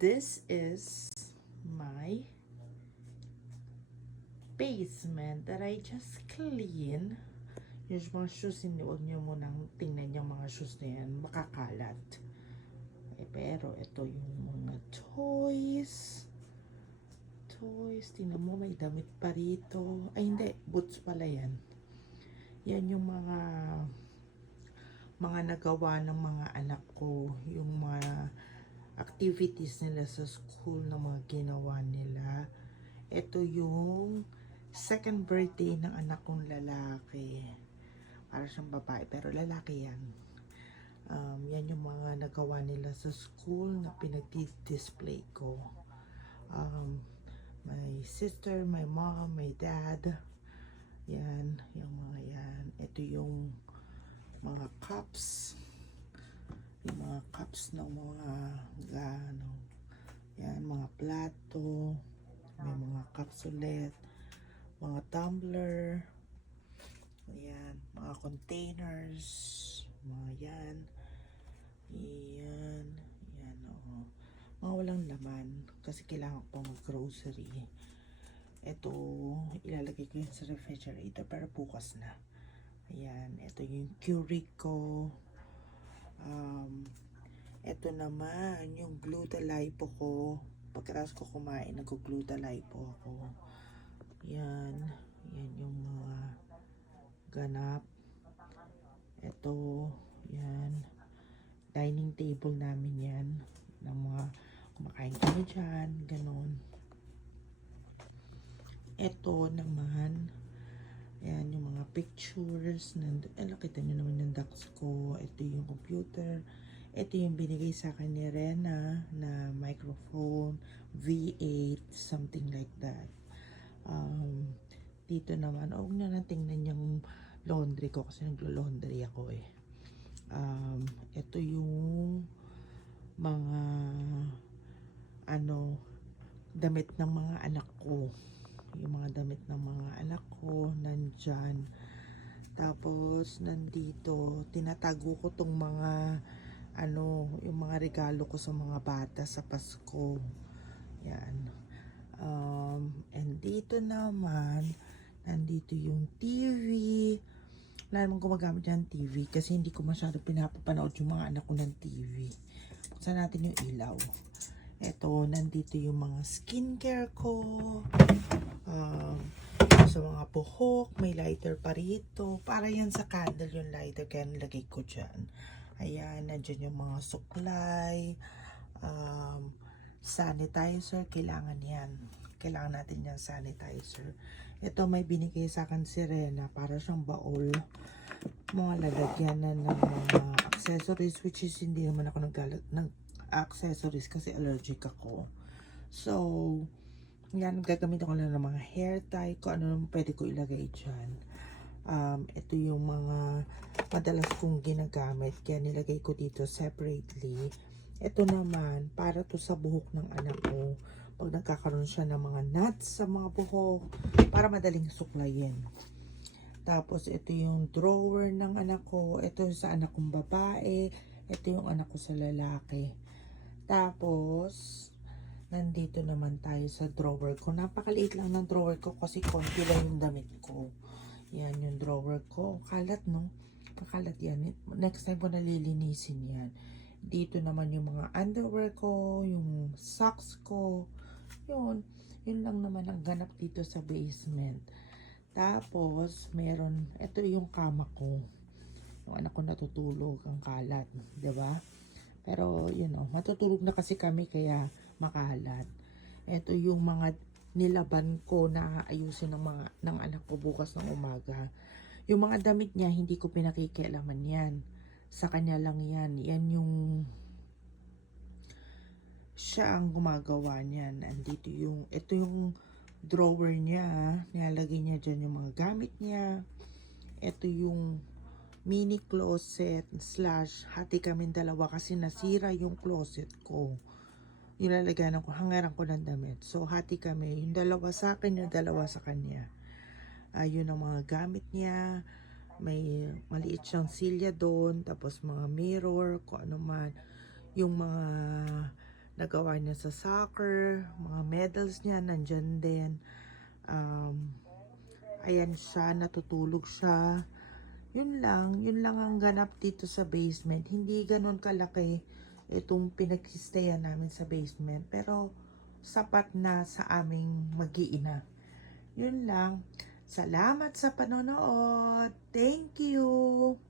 this is my basement that I just clean. Yung mga shoes, hindi huwag nyo munang tingnan yung mga shoes na yan, makakalat. Pero ito yung mga toys. Tingnan mo, may damit pa rito. Ay hindi, boots pala yan. Yan yung mga nagawa ng mga anak ko, yung mga activities nila sa school na mga ginawa nila. Ito yung second birthday ng anak kong lalaki. Para siyang babae, pero lalaki yan. Yan yung mga nagawa nila sa school na pinag-display ko. My sister, my mom, my dad. Yan, yung mga yan. Ito yung mga cups. Yung mga cups ng mga yan, mga plato. May mga cups ulit. Mga tumbler. Ayan, mga containers. Mga yan. Yan. Yan, oo. Mga walang laman. Kasi kailangan ko mag-grocery. Ito, ilalagay ko yun sa refrigerator para bukas na. Ayan, ito yung curry ko. Ito naman, yung glutalipo ko. Pagkatapos ko kumain, nag-glutalipo ako. Yan. Yan yung mga ganap. Ito, yan. Dining table namin yan. Ng mga kumakain kami dyan. Ganon. Ito naman, yan yung mga pictures. Kita nyo naman yung docs ko. Ito yung computer. Ito yung binigay sa akin ni Rena na microphone, V8, something like that. Dito naman, huwag na tingnan yung laundry ko kasi naglo-laundry ako eh. Ito yung mga damit ng mga anak ko. Yung mga damit ng mga anak ko nandyan. Tapos nandito tinatago ko tong mga yung mga regalo ko sa mga bata sa Pasko. Yan. And dito naman nandito yung TV. Wala namang gumagamit ng TV kasi hindi ko masyado pinapapanood yung mga anak ko ng TV. Buksan natin yung ilaw. Eto, nandito yung mga skincare ko. Sa mga buhok, may lighter pa rito. Para yan sa candle yung lighter, kaya nilagay ko dyan. Ayan, nandyan yung mga suklay. Sanitizer, kailangan yan. Kailangan natin yung sanitizer. Ito may binigay sa akin si Rena para siyang baul. Mga lalagyan na ng mga accessories, which is hindi naman ako ng accessories kasi allergic ako. So, yan, gagamit ako lang ng mga hair tie ko, ano naman pwede ko ilagay dyan. Ito yung mga madalas kong ginagamit, kaya nilagay ko dito separately. Ito naman, para to sa buhok ng anak ko. Pag nagkakaroon siya ng mga knots sa mga buhok, para madaling suklayin. Tapos, ito yung drawer ng anak ko. Ito sa anak kong babae. Ito yung anak ko sa lalaki. Tapos, nandito naman tayo sa drawer ko. Napakaliit lang ng drawer ko kasi konti lang yung damit ko. Yan yung drawer ko. Kalat, no? Pakalat yan. Next time ko nalilinisin yan. Dito naman yung mga underwear ko, yung socks ko. Yun lang naman ang ganap dito sa basement. Tapos, ito yung kama ko. Yung anak ko natutulog, ang kalat. Diba? Pero, matutulog na kasi kami kaya makalat. Ito yung mga nilaban ko na ayusin ng anak ko bukas ng umaga. Yung mga damit niya, hindi ko pinakikialaman yan. Sa kanya lang yan. Yan yung siya ang gumagawa niyan. Ito yung drawer niya. Nilalagay niya dyan yung mga gamit niya. Ito yung mini closet / hati kami dalawa kasi nasira yung closet ko. Nilalagyan ko, hangaran ko ng damit. So, hati kami. Yung dalawa sa akin, yung dalawa sa kanya. Yun ang mga gamit niya. May maliit siyang silya doon. Tapos mga mirror, kung ano man. Yung mga nagawa niya sa soccer, mga medals niya, nandyan din. Ayan siya, natutulog siya. Yun lang ang ganap dito sa basement. Hindi ganon kalaki itong pinag-stayan namin sa basement. Pero sapat na sa aming mag-iina. Yun lang. Salamat sa panonood. Thank you!